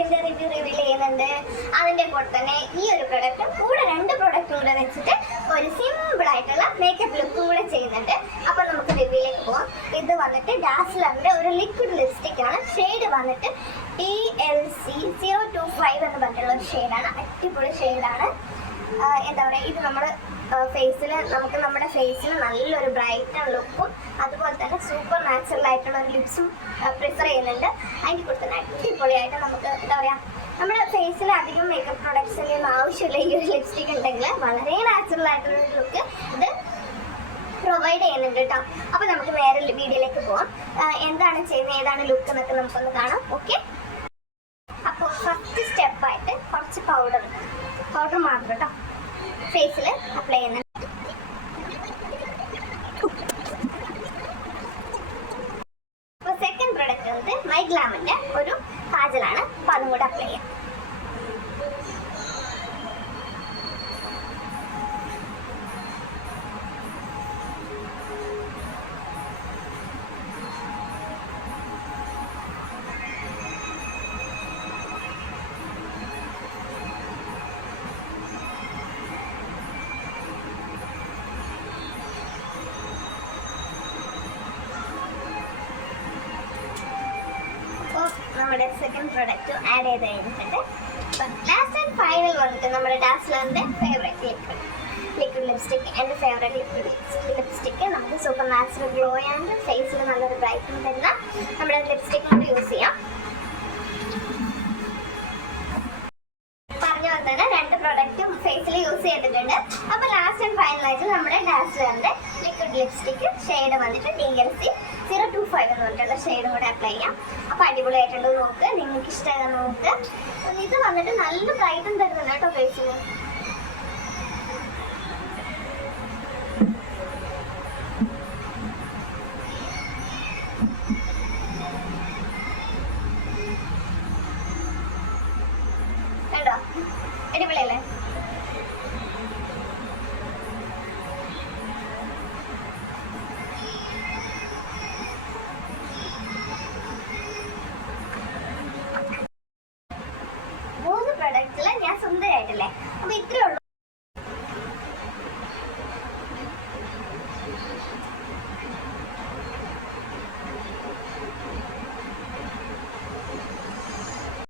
പ്രൊഡക്റ്റിന്റെ review reveal ചെയ്യുന്നുണ്ട്. അതിന്റെ കൂടെ തന്നെ ഈ ഒരു പ്രൊഡക്റ്റും കൂടെ 2 പ്രൊഡക്റ്റും കൂടെ വെച്ചിട്ട് ഒരു സിമ്പിൾ ആയിട്ടുള്ള മേക്കപ്പ് ലുക്ക് കൂടെ ചെയ്യുന്നുണ്ട്. അപ്പൊ നമുക്ക് റിവ്യൂയിലേക്ക് പോവാം. ഇത് വന്നിട്ട് ഡാസ്ലറിന്റെ ഒരു ലിക്വിഡ് ലിപ്സ്റ്റിക് ആണ്. ഷെയ്ഡ് വന്നിട്ട് TLC 025 എന്ന് പറഞ്ഞിട്ടുള്ള ഒരു ഷെയ്ഡാണ്. അടിപൊളി ഷെയ്ഡാണ്. എന്താ പറയുക, ഇത് നമ്മൾ ഫേസിൽ നമുക്ക് നമ്മുടെ ഫേസിന് നല്ലൊരു ബ്രൈറ്റൻ ലുക്കും അതുപോലെ തന്നെ സൂപ്പർ നാച്ചുറൽ ആയിട്ടുള്ള ഒരു ലിപ്സും പ്രിഫർ ചെയ്യുന്നുണ്ട്. അതിൻ്റെ കൂടെ തന്നെ അടിപൊളിയായിട്ട് നമുക്ക് എന്താ പറയുക, നമ്മുടെ ഫേസിൽ അധികം മേക്കപ്പ് പ്രൊഡക്ട്സിൻ്റെ ഒന്നും ആവശ്യമില്ല. ഈ ഒരു ലിപ്സ്റ്റിക് ഉണ്ടെങ്കിൽ വളരെ നാച്ചുറൽ ആയിട്ടുള്ള ഒരു ലുക്ക് ഇത് പ്രൊവൈഡ് ചെയ്യുന്നുണ്ട് കേട്ടോ. അപ്പോൾ നമുക്ക് നേരെ വീഡിയോയിലേക്ക് പോവാം. എന്താണ് ചെയ്യുന്നത്, ഏതാണ് ലുക്ക് എന്നൊക്കെ നമുക്കൊന്ന് കാണാം. ഓക്കെ, അപ്പോൾ ഫസ്റ്റ് സ്റ്റെപ്പായിട്ട് കുറച്ച് പൗഡർ മാത്രം കേട്ടോ ഫേസിൽ അപ്ലൈ ചെയ്യുന്നുണ്ട്. അപ്പോൾ സെക്കൻഡ് പ്രൊഡക്റ്റ് വന്നിട്ട് മൈഗ്ലാമിന്റെ ഒരു കാജലാണ്. അപ്പോൾ അതും കൂടെ അപ്ലൈ ചെയ്യാം. നമ്മുടെ സെക്കൻഡ് പ്രൊഡക്റ്റ് ആഡ് ചെയ്ത് കഴിഞ്ഞിട്ടുണ്ട്. ലാസ്റ്റ് ആൻഡ് ഫൈനൽ വന്നിട്ട് നമ്മുടെ ഡാസ്ലറിന്റെ ഫേവറേറ്റ് ലിക്വിഡ് ലിപ്സ്റ്റിക്. എൻ്റെ ഫേവറേറ്റ് ലിക്വിഡ് ലിപ്സ്റ്റിക്ക് നമുക്ക് സൂപ്പർ നാച്ചുറൽ ഗ്ലോ ആൻഡ് ഫേസിൽ നല്ലൊരു ബ്രൈറ്റൻ തരുന്ന നമ്മുടെ ലിപ്സ്റ്റിക് കൊണ്ട് യൂസ് ചെയ്യാം. പറഞ്ഞ പോലെ തന്നെ 2 പ്രൊഡക്റ്റും ഫേസിൽ യൂസ് ചെയ്തിട്ടുണ്ട്. അപ്പോൾ ലാസ്റ്റ് ആൻഡ് ഫൈനലായിട്ട് നമ്മുടെ ഡാസ്ലറിന്റെ ലിക്വിഡ് ലിപ്സ്റ്റിക്ക് ഷെയ്ഡ് വന്നിട്ട് TLC 025 എന്ന് പറഞ്ഞിട്ടുള്ള ഷെയ്ഡും കൂടെ അപ്ലൈ ചെയ്യാം. അപ്പോൾ അടിപൊളിയായിട്ടുണ്ട്. നോക്ക്, നിങ്ങൾക്ക് ഇഷ്ടമാകാൻ നോക്ക്. ഇത് വന്നിട്ട് നല്ല ബ്രൈറ്റൻ തരുന്നുണ്ട് കേട്ടോ ഫേസിൽ. കേട്ടോ, അടിപൊളിയല്ലേ? ഞാൻ സുന്ദരായിട്ടില്ലേ?